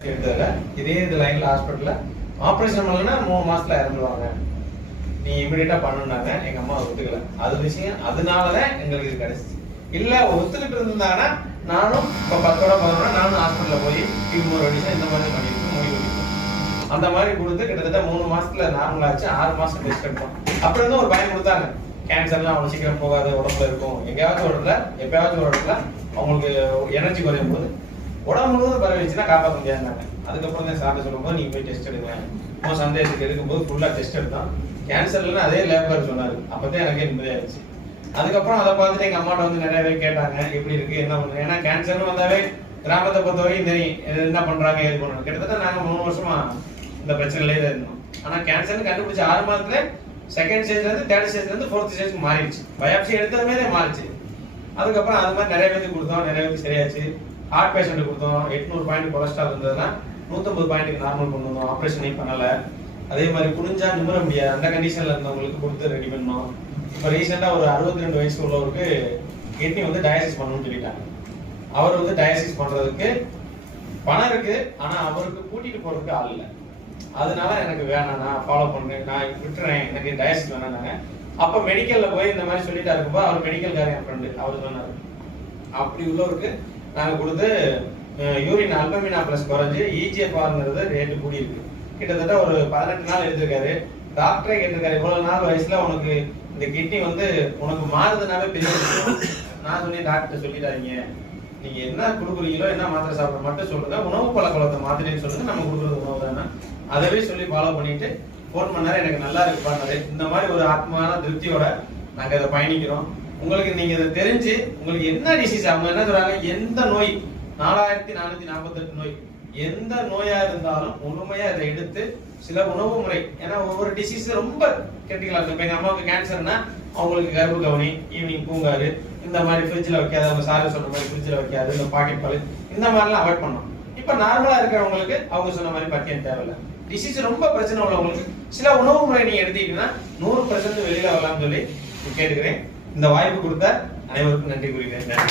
இதே இது லைன்ல ஹாஸ்பிட்டல்ல ஆபரேஷன் பண்ணலன்னா 3 மாசத்துல இறந்துருவாங்க, நீ இமிடியேட்டா பண்ணுனாங்க. எங்க அம்மா ஒத்துக்கல. அது விஷயம், அதனாலதான் எங்களுக்கு இது கிடைச்சிச்சு. இல்ல ஒத்துக்கிட்டு இருந்தாங்கன்னா நானும் இப்ப 10ஓட 11 நானும் ஹாஸ்பிட்டல்ல போய் டியூமர் அடிஷன் இந்த மாதிரி பண்ணிட்டு முடிவு அந்த மாதிரி கொடுத்து கிட்டத்தட்ட 3 மாசத்துல நார்மல் ஆச்சு. 6 மாசம் டெஸ்ட் எடுத்தோம். அப்புறம் இருந்து ஒரு பயம் கொடுத்தாங்க, கேன்சர்லாம் அவ்வளவு சீக்கிரம் போகாது, உடம்புல இருக்கும். எங்கேயாவது ஒரு இடத்துல எப்பயாவது ஒரு இடத்துல அவங்களுக்கு எனர்ஜி குறையும் போது உடம்பு முழுவதும் பரவிச்சுன்னா காப்பாற்ற முடியாதுனாங்க. அதுக்கப்புறம் தான் சாப்பிட்டு சொல்லும்போது நீங்க போய் டெஸ்ட் எடுங்க. சந்தேகத்துக்கு எடுக்கும்போது ஃபுல்லா டெஸ்ட் எடுத்தோம். கேன்சர்லாம் அதே லேபர் சொன்னாரு. அப்பதான் எனக்கே நிம்மதியாயிருச்சு. அதுக்கப்புறம் அதை பார்த்துட்டு எங்க அம்மாட்ட வந்து நிறைய பேர் கேட்டாங்க, எப்படி இருக்கு என்ன பண்றேன். ஏன்னா கேன்சர்னு வந்தாவே கிராமத்தை பொறுத்தவரைக்கும் தெரியும் என்ன பண்றாங்க ஏது பண்றாங்க. கிட்டத்தட்ட நாங்க 3 வருஷமா இந்த பிரச்சனையிலே தான் இருந்தோம். ஆனா கேன்சர்னு கண்டுபிடிச்ச 6 மாதத்துல செகண்ட் ஸ்டேஜ்ல இருந்து தேர்ட் ஸ்டேஜ்ல இருந்து 4th ஸ்டேஜ்க்கு மாறிடுச்சு. பயாப்சி எடுத்ததுமே மாறிடுச்சு. அதுக்கப்புறம் அது மாதிரி நிறைய பேருக்கு கொடுத்தோம், நிறைய பேருக்கு சரியாச்சு. ஹார்ட் பேஷண்ட் கொடுத்தோம். 800 பாயிண்ட் கொலஸ்ட்ரால் இருந்ததுன்னா 150 பாயிண்ட்டுக்கு நார்மல் கொண்டு வந்தோம். ஆப்ரேஷனே பண்ணல. அதே மாதிரி குனிஞ்சா நிமிர முடியாது அந்த கண்டிஷன்ல இருந்தவங்களுக்கு கொடுத்து ரெடி பண்ணோம். இப்போ ரீசெண்டா ஒரு 62 வயசு உள்ளவருக்கு கிட்னி வந்து டயாலிசிஸ் பண்ணணும்னு சொல்லிட்டாங்க. அவர் வந்து டயாலிசிஸ் பண்றதுக்கு பணம் இருக்கு, ஆனா அவருக்கு கூட்டிட்டு போறதுக்கு ஆள் இல்லை. அதனால எனக்கு வேணாம், நான் ஃபாலோ பண்றேன், நான் விட்டுறேன், எனக்கு டயாலிசிஸ் வேணாங்க. அப்ப மெடிக்கல்ல போய் இந்த மாதிரி சொல்லிட்டா இருக்கப்போ அவர் மெடிக்கல் காரன் ஃப்ரெண்டு அவர் சொன்னாரு. அப்படி உள்ளவருக்கு நாங்க கொடுத்து யூரின் அல்பமினா பிளஸ் குறைஞ்சு இஜிஎஃப்ஆர்ங்கிறது ரேட்டு கூடி இருக்கு. கிட்டத்தட்ட ஒரு 18 நாள் எடுத்திருக்காரு. டாக்டரே கேட்டிருக்காரு, இவ்வளவு நாள் வயசுல உனக்கு இந்த கிட்னி வந்து உனக்கு மாறுதுனாவே பெரிய விஷயம். நான் சொல்லி டாக்டர் சொல்லிடாதீங்க, நீங்க என்ன கொடுக்குறீங்களோ என்ன மாத்திரை சாப்பிட மட்டும் சொல்லுங்க, உணவு பழக்கத்தை மாத்திரைன்னு சொல்லுங்க, நம்ம கொடுக்குறது உணவு தானே. அதவே சொல்லி ஃபாலோ பண்ணிட்டு ஃபோன் பண்ணாரு, எனக்கு நல்லா இருக்கு பண்ணாரு. இந்த மாதிரி ஒரு ஆத்மான திருப்தியோட நாங்க இதை பயணிக்கிறோம். உங்களுக்கு நீங்க இதை தெரிஞ்சு உங்களுக்கு என்ன டிசீஸ், அவங்க என்ன சொல்றாங்க, எந்த நோய் 4448 நோய் எந்த நோயா இருந்தாலும் முழுமையா இதை எடுத்து சில உணவு முறை, ஏன்னா ஒவ்வொரு டிசீஸ் ரொம்ப கிரிட்டிக்கலா இருக்கு. எங்க அம்மாவுக்கு கேன்சர்னா அவங்களுக்கு கர்ப்ப கவனி, ஈவினிங் பூங்காரு, இந்த மாதிரி ஃப்ரிட்ஜில் வைக்காது, அவங்க சாரி சொல்ற மாதிரி ஃப்ரிட்ஜில் வைக்காது, இந்த பாக்கெட் பால் இந்த மாதிரிலாம் அவாய்ட் பண்ணோம். இப்ப நார்மலா இருக்கிறவங்களுக்கு அவங்க சொன்ன மாதிரி பத்தியம் தேவையில்லை. டிசீஸ் ரொம்ப பிரச்சனை உள்ளவங்களுக்கு சில உணவு முறை நீங்க எடுத்தீங்கன்னா 100% வெளியில வரலாம்னு சொல்லி கேட்டுக்கிறேன். இந்த வாய்ப்பு கொடுத்த அனைவருக்கும் நன்றி கூறுகிறேன்.